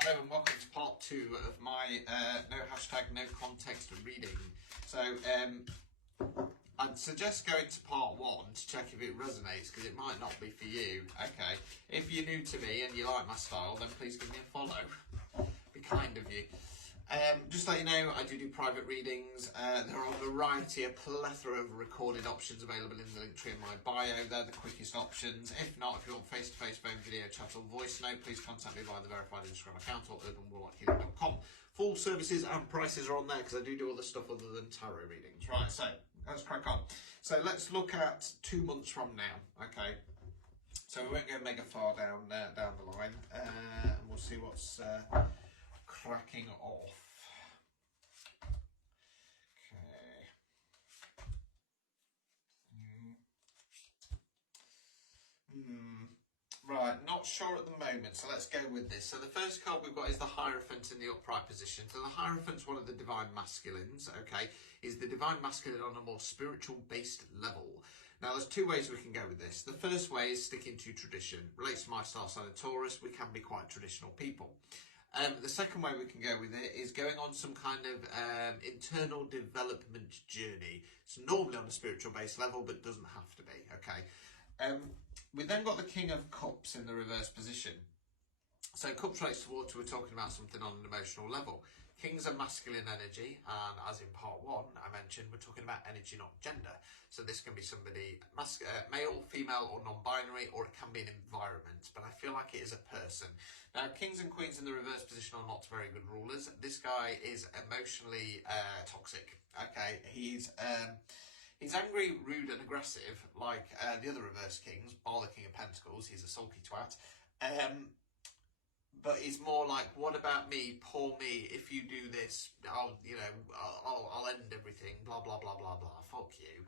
Hello and welcome to part 2 of my no context reading. So I'd suggest going to part 1 to check if it resonates, because it might not be for you. Okay, if you're new to me and you like my style, then please give me a follow. Be kind of you. Just to let you know, I do private readings. There are a variety, a plethora of recorded options available in the link tree in my bio. They're the quickest options. If not, if you want face-to-face phone, video, chat or voice note, please contact me via the verified Instagram account or urbanwarlockhealing.com. Full services and prices are on there because I do other stuff other than tarot readings. Right, so let's crack on. So let's look at 2 months from now, okay? So we won't go mega far down the line, and we'll see what's cracking off. Okay. Right, not sure at the moment, so let's go with this. So the first card we've got is the Hierophant in the upright position. So the Hierophant's one of the Divine Masculines, okay? Is the Divine Masculine on a more spiritual-based level. Now, there's 2 ways we can go with this. The first way is sticking to tradition. Relates to my star sign of Taurus, we can be quite traditional people. The second way we can go with it is going on some kind of internal development journey. It's normally on a spiritual based level, but doesn't have to be, okay? We then got the King of Cups in the reverse position. So Cups relates to water, we're talking about something on an emotional level. Kings are masculine energy, and as in part 1 I mentioned, we're talking about energy, not gender. So this can be somebody male, female or non-binary, or it can be an environment, but I feel like it is a person. Now, Kings and Queens in the reverse position are not very good rulers. This guy is emotionally toxic, okay? He's angry, rude and aggressive, like the other reverse kings, bar the King of Pentacles. He's a sulky twat. But he's more like, what about me, poor me, if you do this, I'll end everything, blah, blah, blah, blah, blah, fuck you.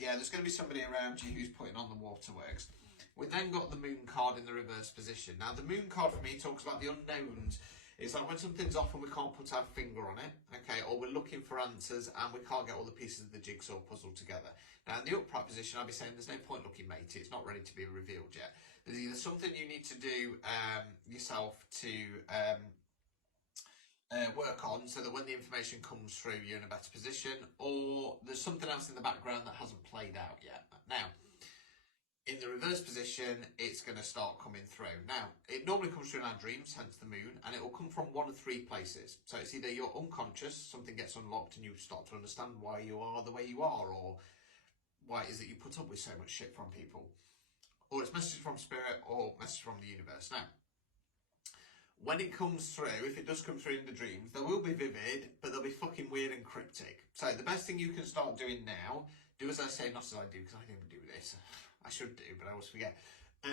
Yeah, there's going to be somebody around you who's putting on the waterworks. We then got the Moon card in the reverse position. Now, the Moon card for me talks about the unknowns. It's like when something's off and we can't put our finger on it, okay, or we're looking for answers and we can't get all the pieces of the jigsaw puzzle together. Now, in the upright position, I'd be saying there's no point looking matey. It's not ready to be revealed yet. There's either something you need to do yourself to work on so that when the information comes through, you're in a better position, or there's something else in the background that hasn't played out yet. Now, in the reverse position, it's going to start coming through. Now, it normally comes through in our dreams, hence the Moon, and it will come from 1 of 3 places. So it's either you're unconscious, something gets unlocked and you start to understand why you are the way you are, or why it is that you put up with so much shit from people. Or it's messages from spirit or messages from the universe. Now, when it comes through, if it does come through in the dreams, they will be vivid, but they'll be fucking weird and cryptic. So the best thing you can start doing now, do as I say, not as I do, because I never do this. I should do, but I always forget.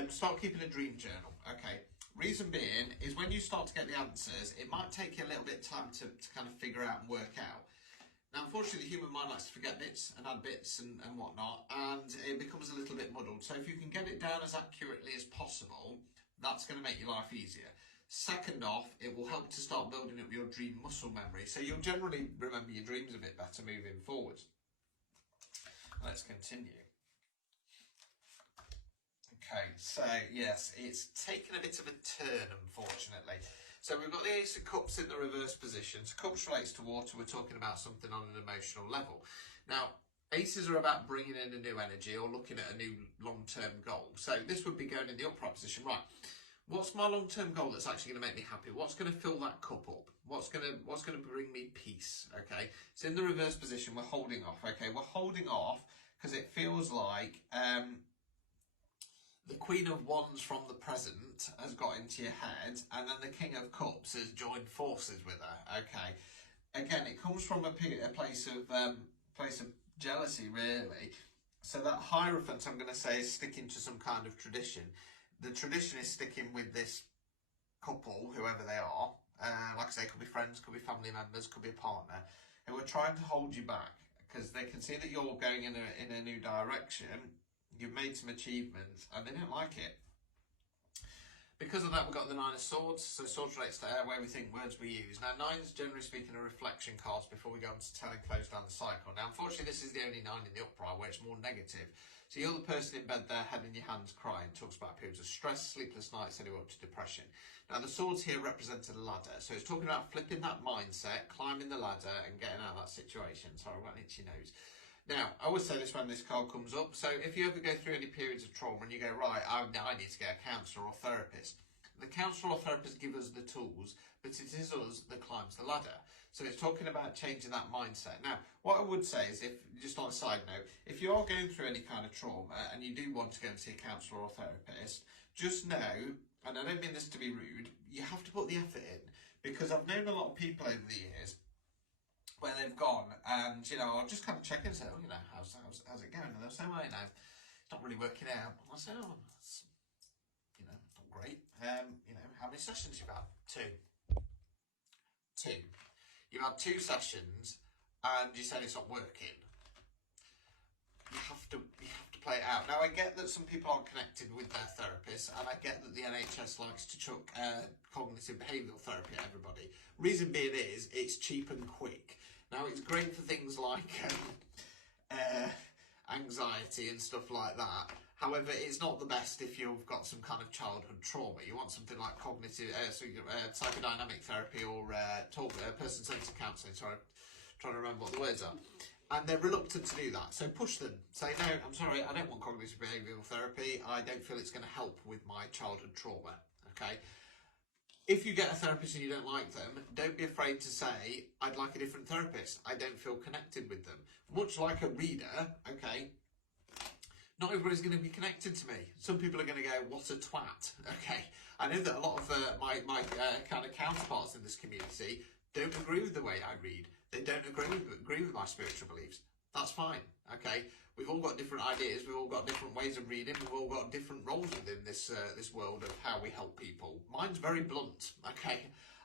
Start keeping a dream journal, okay? Reason being is when you start to get the answers, it might take you a little bit of time to kind of figure out and work out. Now, unfortunately, the human mind likes to forget bits and add bits and whatnot, and it becomes a little bit muddled. So if you can get it down as accurately as possible, that's going to make your life easier. Second off, it will help to start building up your dream muscle memory, so you'll generally remember your dreams a bit better moving forward. Let's continue. Okay, so yes, it's taken a bit of a turn, unfortunately. So we've got the Ace of Cups in the reverse position. So Cups relates to water. We're talking about something on an emotional level. Now, Aces are about bringing in a new energy or looking at a new long-term goal. So this would be going in the upright position. Right, what's my long-term goal that's actually going to make me happy? What's going to fill that cup up? What's going to bring me peace? Okay, so in the reverse position, we're holding off. Okay, we're holding off because it feels like the Queen of Wands from the present has got into your head, and then the King of Cups has joined forces with her. Okay, again, it comes from a place of jealousy, really. So that Hierophant, I'm going to say, is sticking to some kind of tradition. The tradition is sticking with this couple, whoever they are. Like I say, could be friends, could be family members, could be a partner, who are trying to hold you back because they can see that you're going in a new direction. You've made some achievements and they don't like it. Because of that, we've got the Nine of Swords. So swords relates to where we think, words we use. Now, nines, generally speaking, are reflection cards before we go on to tell and close down the cycle. Now, unfortunately, this is the only nine in the upright where it's more negative. So you're the person in bed there, head in your hands, crying. Talks about periods of stress, sleepless nights, anywhere up to depression. Now, the swords here represent a ladder. So it's talking about flipping that mindset, climbing the ladder, and getting out of that situation. Sorry, I've got an itchy nose. Now, I always say this when this card comes up. So if you ever go through any periods of trauma and you go, right, I need to get a counsellor or therapist. The counsellor or therapist give us the tools, but it is us that climbs the ladder. So it's talking about changing that mindset. Now, what I would say is, if just on a side note, if you are going through any kind of trauma and you do want to go and see a counsellor or therapist, just know, and I don't mean this to be rude, you have to put the effort in, because I've known a lot of people over the years where they've gone and, I'll just kind of check in and say, oh, how's it going? And they'll say, well, it's not really working out. And I'll say, oh, that's, not great. How many sessions you've had? Two. You've had 2 sessions and you said it's not working. You have to play it out. Now, I get that some people aren't connected with their therapists, and I get that the NHS likes to chuck cognitive behavioural therapy at everybody. Reason being is, it's cheap and quick. Now, it's great for things like anxiety and stuff like that. However, it's not the best if you've got some kind of childhood trauma. You want something like cognitive, psychodynamic therapy or person-centered counselling. Sorry, I'm trying to remember what the words are. And they're reluctant to do that. So push them. Say, no, I'm sorry, I don't want cognitive behavioural therapy. I don't feel it's going to help with my childhood trauma. Okay? If you get a therapist and you don't like them, don't be afraid to say, I'd like a different therapist. I don't feel connected with them. Much like a reader, okay, not everybody's going to be connected to me. Some people are going to go, what a twat. Okay, I know that a lot of my kind of counterparts in this community don't agree with the way I read. They don't agree with my spiritual beliefs. That's fine, okay? We've all got different ideas. We've all got different ways of reading. We've all got different roles within this world of how we help people. Mine's very blunt, okay?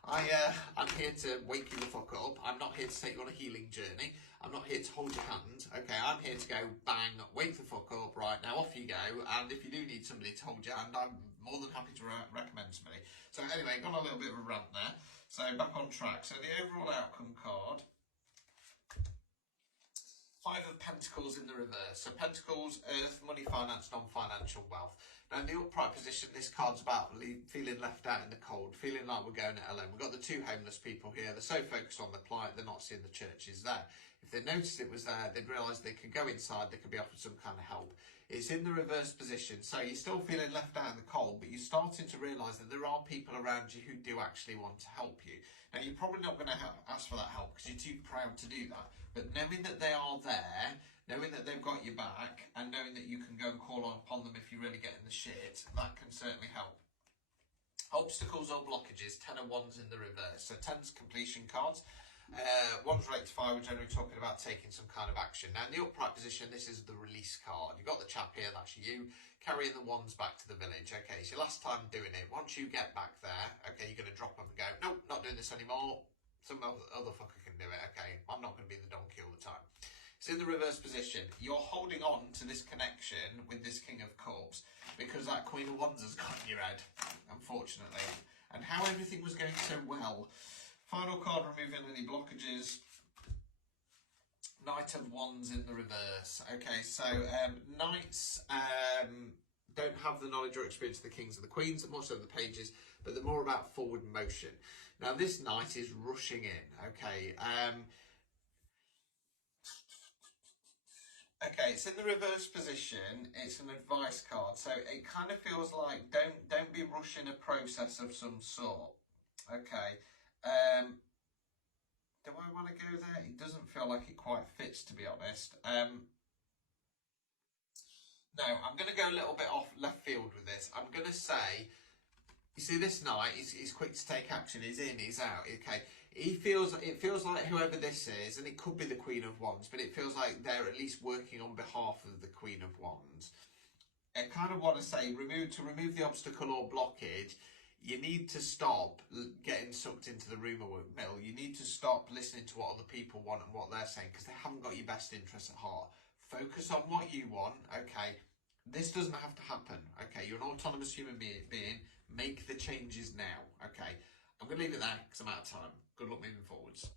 I'm here to wake you the fuck up. I'm not here to take you on a healing journey. I'm not here to hold your hand, okay? I'm here to go, bang, wake the fuck up, right, now off you go. And if you do need somebody to hold your hand, I'm more than happy to recommend somebody. So anyway, got a little bit of a rant there. So back on track. So the overall outcome card, 5 of Pentacles in the reverse. So Pentacles, Earth, money, finance, non-financial wealth. Now in the upright position, this card's about feeling left out in the cold, feeling like we're going it alone. We've got the 2 homeless people here. They're so focused on the plight, they're not seeing the churches there. If they noticed it was there, they'd realise they could go inside, they could be offered some kind of help. It's in the reverse position, so you're still feeling left out in the cold, but you're starting to realise that there are people around you who do actually want to help you. Now, you're probably not going to ask for that help because you're too proud to do that, but knowing that they are there, knowing that they've got your back, and knowing that you can go and call upon them if you really get in the shit, that can certainly help. Obstacles or blockages, 10 of Wands in the reverse. So 10's completion cards. One's rectify, we're generally talking about taking some kind of action. Now in the upright position, this is the release card. You've got the chap here, that's you, carrying the wands back to the village. Okay, it's your last time doing it. Once you get back there, okay, you're going to drop them and go, nope, not doing this anymore. Some other fucker can do it, okay? I'm not going to be the donkey all the time. It's in the reverse position. You're holding on to this connection with this King of Cups because that Queen of Wands has got in your head, unfortunately. And how everything was going so well. Final card, removing any blockages. Knight of Wands in the reverse. Okay, so Knights don't have the knowledge or experience of the Kings and the Queens, more so the Pages, but they're more about forward motion. Now this Knight is rushing in, okay. Okay, it's in the reverse position. It's an advice card, so it kind of feels like don't be rushing a process of some sort. Okay. Do I want to go there? It doesn't feel like it quite fits, to be honest. No, I'm going to go a little bit off left field with this. I'm going to say, you see this knight, he's quick to take action. He's in, he's out. Okay, it feels like whoever this is, and it could be the Queen of Wands, but it feels like they're at least working on behalf of the Queen of Wands. I kind of want to say, to remove the obstacle or blockage, you need to stop getting sucked into the rumour mill. You need to stop listening to what other people want and what they're saying, because they haven't got your best interests at heart. Focus on what you want, okay? this doesn't have to happen. Okay, you're an autonomous human being. Make the changes now. Okay, I'm going to leave it there because I'm out of time. Good luck moving forwards.